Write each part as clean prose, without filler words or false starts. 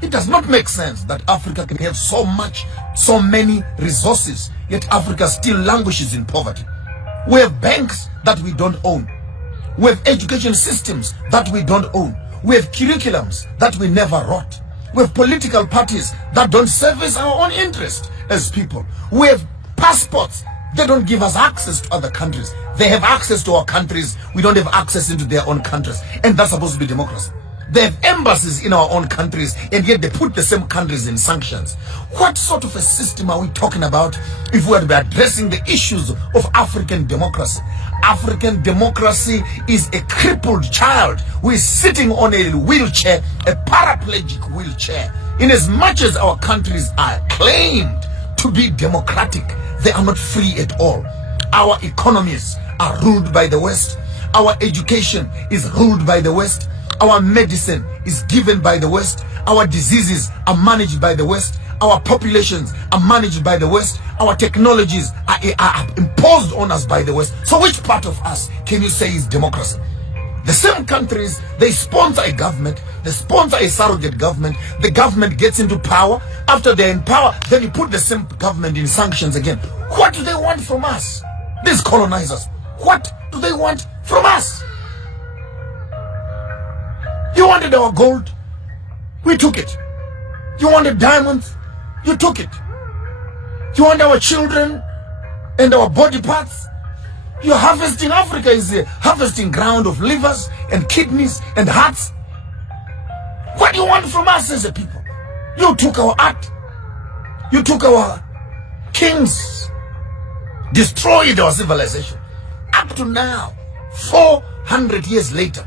It does not make sense that Africa can have so many resources, yet Africa still languishes in poverty. We have banks that we don't own. We have education systems that we don't own. We have curriculums that we never wrote. We have political parties that don't service our own interest as people. We have passports. They don't give us access to other countries. They have access to our countries. We don't have access into their own countries. And that's supposed to be democracy. They have embassies in our own countries, and yet they put the same countries in sanctions. What sort of a system are we talking about if we are to be addressing the issues of African democracy? African democracy is a crippled child who is sitting on a wheelchair, a paraplegic wheelchair. In as much as our countries are claimed to be democratic, they are not free at all. Our economies are ruled by the West. Our education is ruled by the West. Our medicine is given by the West. Our diseases are managed by the West. Our populations are managed by the West. Our technologies are imposed on us by the West. So which part of us can you say is democracy? The same countries, they sponsor a government, they sponsor a surrogate government, the government gets into power. After they're in power, then you put the same government in sanctions again. What do they want from us? These colonizers, what do they want from us? You wanted our gold, we took it. You wanted diamonds, you took it. You want our children and our body parts? You're harvesting. Africa is a harvesting ground of livers and kidneys and hearts. What do you want from us as a people? You took our art. You took our kings. Destroyed our civilization. Up to now, 400 years later,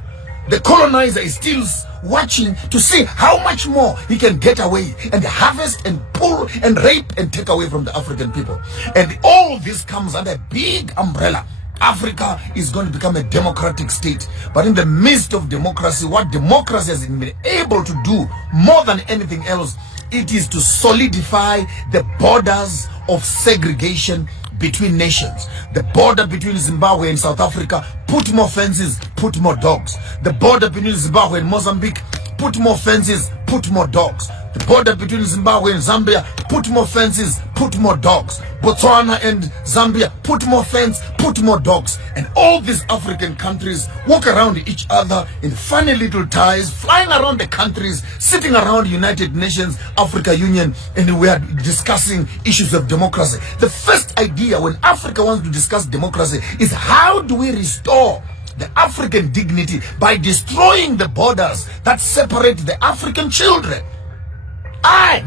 the colonizer is still watching to see how much more he can get away and harvest and pull and rape and take away from the African people. And all this comes under a big umbrella. Africa is going to become a democratic state. But in the midst of democracy, what democracy has been able to do more than anything else, it is to solidify the borders of segregation between nations. The border between Zimbabwe and South Africa, put more fences, put more dogs. The border between Zimbabwe and Mozambique, put more fences, put more dogs. The border between Zimbabwe and Zambia, put more fences, put more dogs. Botswana and Zambia, put more fence, put more dogs. And all these African countries walk around each other in funny little ties, flying around the countries, sitting around United Nations, Africa Union, and we are discussing issues of democracy. The first idea when Africa wants to discuss democracy is how do we restore the African dignity by destroying the borders that separate the African children.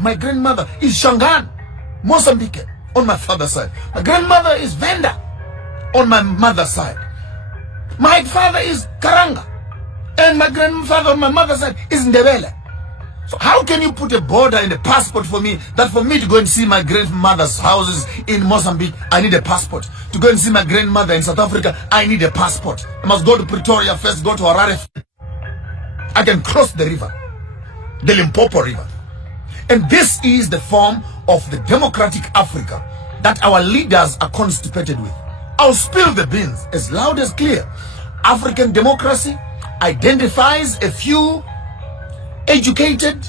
My grandmother is Shangaan, Mozambique, on my father's side. My grandmother is Venda, on my mother's side. My father is Karanga, and my grandfather on my mother's side is Ndebele. So how can you put a border in a passport for me, that for me to go and see my grandmother's houses in Mozambique, I need a passport. To go and see my grandmother in South Africa, I need a passport. I must go to Pretoria first, go to Harare. I can cross the river, the Limpopo River. And this is the form of the democratic Africa that our leaders are constipated with. I'll spill the beans as loud as clear. African democracy identifies a few educated,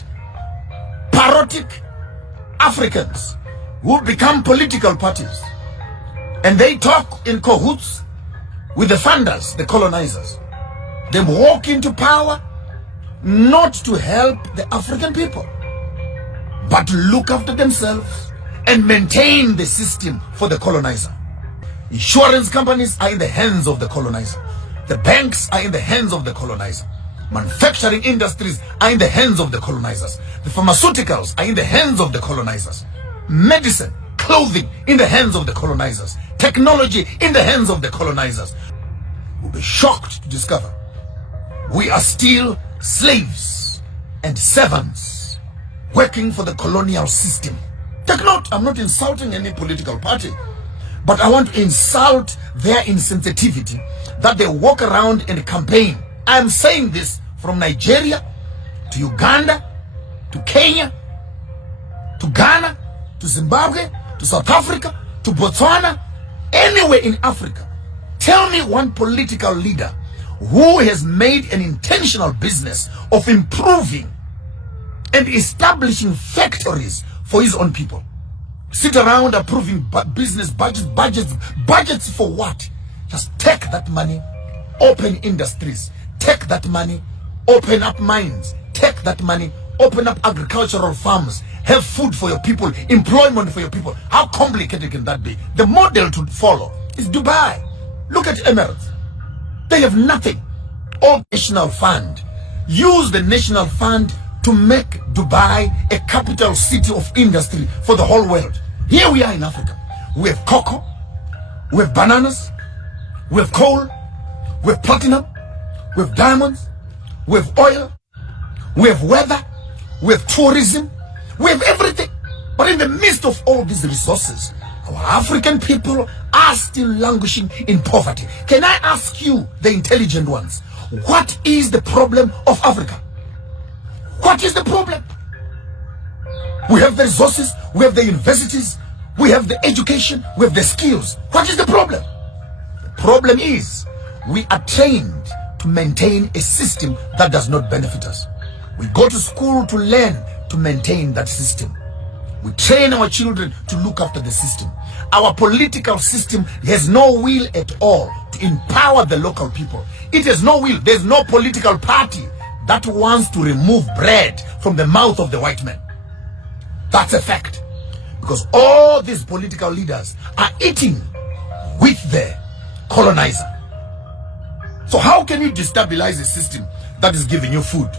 parodic Africans who become political parties. And they talk in cahoots with the funders, the colonizers. They walk into power not to help the African people, but to look after themselves and maintain the system for the colonizer. Insurance companies are in the hands of the colonizer. The banks are in the hands of the colonizer. Manufacturing industries are in the hands of the colonizers. The pharmaceuticals are in the hands of the colonizers. Medicine, clothing in the hands of the colonizers. Technology in the hands of the colonizers. We'll be shocked to discover we are still slaves and servants working for the colonial system. Take note, I'm not insulting any political party, but I want to insult their insensitivity that they walk around and campaign. I am saying this from Nigeria to Uganda to Kenya to Ghana to Zimbabwe to South Africa to Botswana, anywhere in Africa. Tell me one political leader who has made an intentional business of improving and establishing factories for his own people. Sit around approving business budgets for what? Just take that money, open industries, take that money, open up mines, take that money, open up agricultural farms, have food for your people, employment for your people. How complicated can that be? The model to follow is Dubai. Look at Emirates. They have nothing. All national fund. Use the national fund to make Dubai a capital city of industry for the whole world. Here we are in Africa. We have cocoa, we have bananas, we have coal, we have platinum, we have diamonds, we have oil, we have weather, we have tourism, we have everything. But in the midst of all these resources, our African people are still languishing in poverty. Can I ask you, the intelligent ones, what is the problem of Africa? What is the problem? We have the resources, we have the universities, we have the education, we have the skills. What is the problem? The problem is we are trained to maintain a system that does not benefit us. We go to school to learn to maintain that system. We train our children to look after the system. Our political system has no will at all to empower the local people. It has no will. There's no political party that wants to remove bread from the mouth of the white man. That's a fact. Because all these political leaders are eating with the colonizer. So how can you destabilize a system that is giving you food?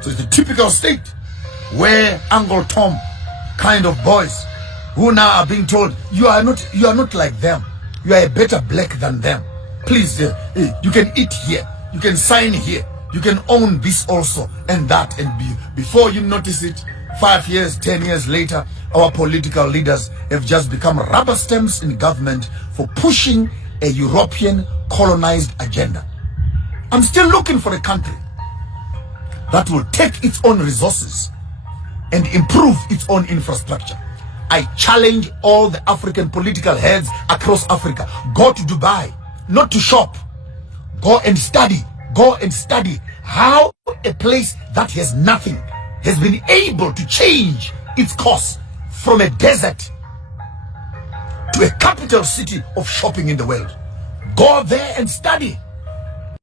So it's the typical state where Uncle Tom kind of boys who now are being told, you are not like them. You are a better black than them. Please, you can eat here. You can sign here. You can own this also and that, and before you notice it, 5 years, 10 years later, our political leaders have just become rubber stamps in government for pushing a European colonized agenda. I'm still looking for a country that will take its own resources and improve its own infrastructure. I challenge all the African political heads across Africa. Go to Dubai, not to shop. Go and study. Go and study how a place that has nothing has been able to change its course from a desert to a capital city of shopping in the world. Go there and study.